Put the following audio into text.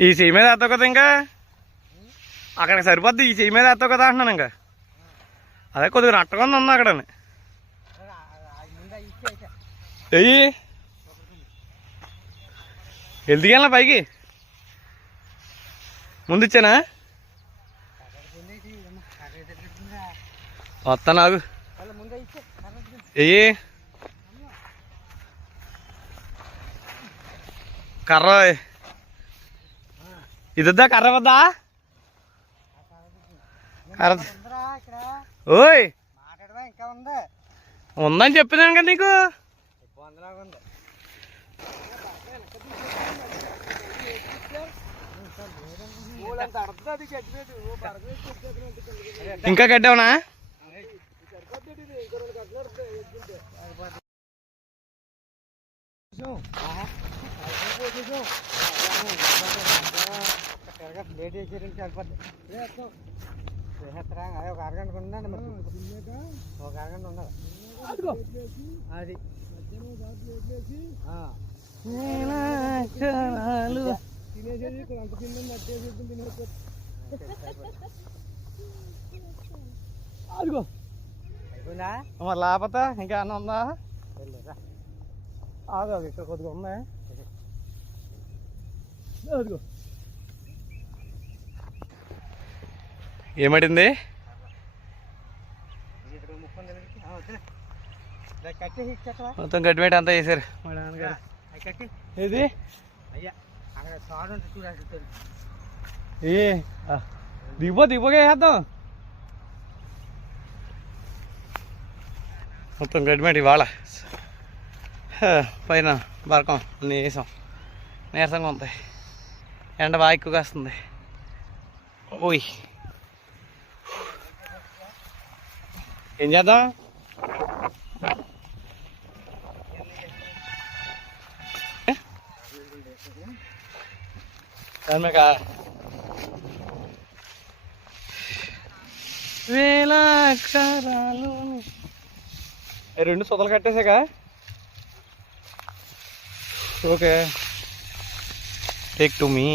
ఈ చెయ్యి మీద వేస్తావు కదా ఇంకా? అక్కడికి సరిపోద్ది ఈ చెయ్యి మీద వేస్తావు కదా అంటున్నాను ఇంకా. అదే కొద్దిగా రట్టగా ఉంది అక్కడ ముందు ఇచ్చే ఎయ్యి పైకి. ముందు ఇచ్చానా? వస్తా నాకు ముందే ఎయ్యి కర్ర. ఇదొద్దా కర్ర వద్దా? కర్ర ఇక్కడ ఓయ్! మాట్లాడదా ఇంకా ఉంది ఉందని చెప్పినాను కదా నీకు? వందలాగా ఉంది ఇంకా కట్టావునా లేట్ చేసేయడానికి సరిపోద్ది వేసేస్తారా అదే ఒక అరగంట ఉందండి మరి. ఒక అరగంట ఉండదు అది. తినేసేది ఇక్కడ అంత అదిగో. అయిపోయిందా? మరి లేకపోతే ఇంకా అన్న ఉందా? ఆగు, ఇక్కడ కొద్దిగా ఉన్నాయి. అదిగో. ఏమడింది? మొత్తం గడ్డిమేట అంతా మా నాన్నగారు. ఏది? చూడాలి ఏ దిగిపో దిగిపోగా వేసేద్దాం మొత్తం గడ్డిమేట ఇవాళ. పైన బరకం అన్నీ వేసాం. నీరసంగా ఉంది. ఎండ బాగా ఎక్కువగా వస్తుంది ఓయ్. ఏం చేద్దాం? దాని మీద వేల అక్షరాలు రెండు సొదలు కట్టేసాక? ఓకే. టేక్ టు మీ